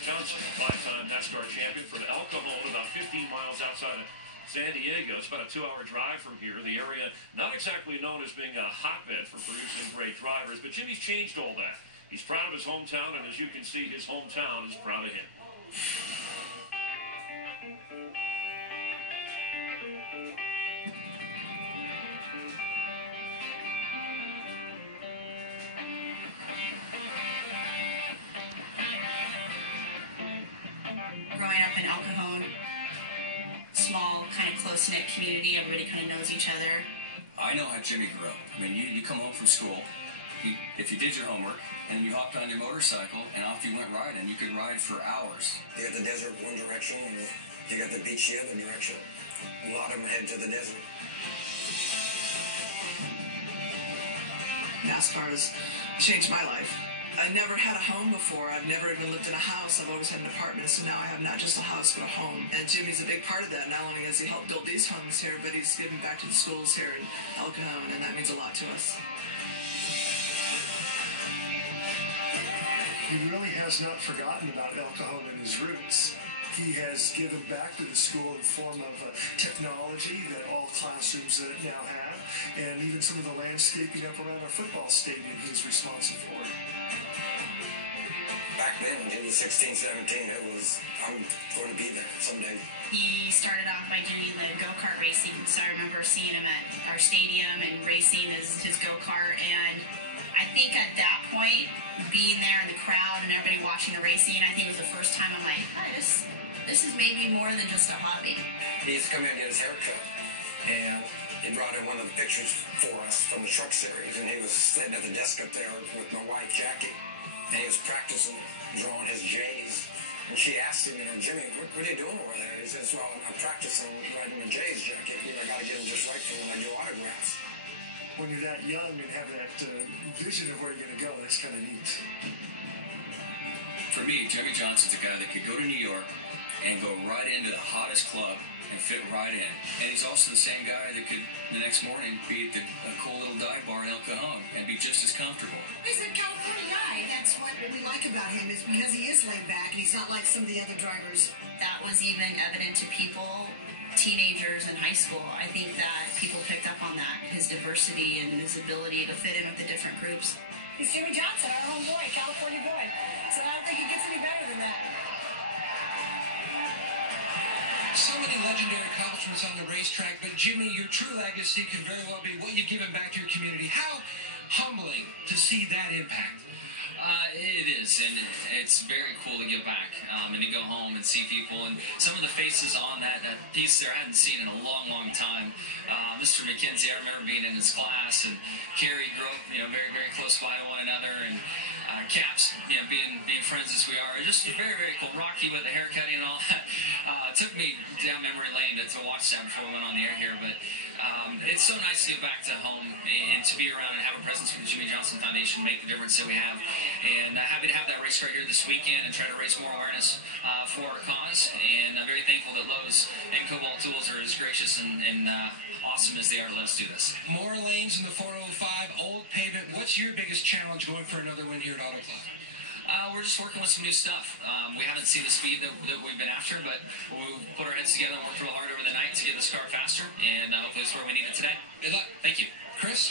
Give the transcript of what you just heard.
Johnson, five-time NASCAR champion from El Cajon, about 15 miles outside of San Diego. It's about a 2-hour drive from here. The area not exactly known as being a hotbed for producing great drivers, but Jimmie's changed all that. He's proud of his hometown, and as you can see, his hometown is proud of him. Growing up in El Cajon, small, kind of close-knit community, everybody kind of knows each other. I know how Jimmie grew up. I mean, you come home from school, if you did your homework, and you hopped on your motorcycle, and off you went riding. You could ride for hours. You got the desert one direction, and you got the beach the other direction. A lot of them head to the desert. NASCAR has changed my life. I never had a home before. I've never even lived in a house. I've always had an apartment, so now I have not just a house, but a home. And Jimmie's a big part of that. Not only has he helped build these homes here, but he's given back to the schools here in El Cajon, and that means a lot to us. He really has not forgotten about El Cajon and his roots. He has given back to the school in the form of technology that all classrooms now have, and even some of the landscaping up around our football stadium he's responsible for. Back then, when he was 16, 17, it was, I'm going to be there someday. He started off by doing the go-kart racing, so I remember seeing him at our stadium and racing his go-kart, and I think at that point, being there in the crowd and everybody watching the racing, I think it was the first time I'm like, oh, this is maybe more than just a hobby. He used to come in and get his hair cut, and he brought in one of the pictures for us from the truck series, and he was sitting at the desk up there with my wife, Jackie, and he was practicing drawing his J's. And she asked him, Jimmie, what are you doing over there? He says, well, I'm practicing writing my J's, Jackie. I got to get them just right for when I do autographs. When you're that young and have that vision of where you're going to go, that's kind of neat. For me, Jimmie Johnson's a guy that could go to New York and go right into the hottest club and fit right in. And he's also the same guy that could, the next morning, be at a cool little dive bar in El Cajon and be just as comfortable. He's a California guy. That's what we like about him, is because he is laid back and he's not like some of the other drivers. That was even evident to people, teenagers in high school. I think that people picked up on that, his diversity and his ability to fit in with the different groups. He's Jimmie Johnson, our own boy, California boy. So I don't think it gets any better than that. So many legendary accomplishments on the racetrack, but Jimmie, your true legacy can very well be what you've given back to your community. How humbling to see that impact. It is, and it's very cool to give back and to go home and see people. And some of the faces on that piece there I hadn't seen in a long, long time. Mr. McKenzie, I remember being in his class, and Carrie grew up, very, very close by to one another, and Caps, being friends as we are. Just very, very cool. Rocky with the haircutting and all that. It took me down memory lane to watch that before we went on the air here, but it's so nice to get back to home and to be around and have a presence for the Jimmie Johnson Foundation, make the difference that we have. And happy to have that race car here this weekend and try to raise more awareness for our cause. And I'm very thankful that Lowe's and Cobalt Tools are as gracious and awesome as they are to let us do this. More lanes in the 405, old pavement. What's your biggest challenge going for another win here at Auto Club? We're just working with some new stuff. We haven't seen the speed that we've been after, but we'll put our heads together and work real hard over the night to get this car faster, and hopefully that's where we need it today. Good luck. Thank you. Chris?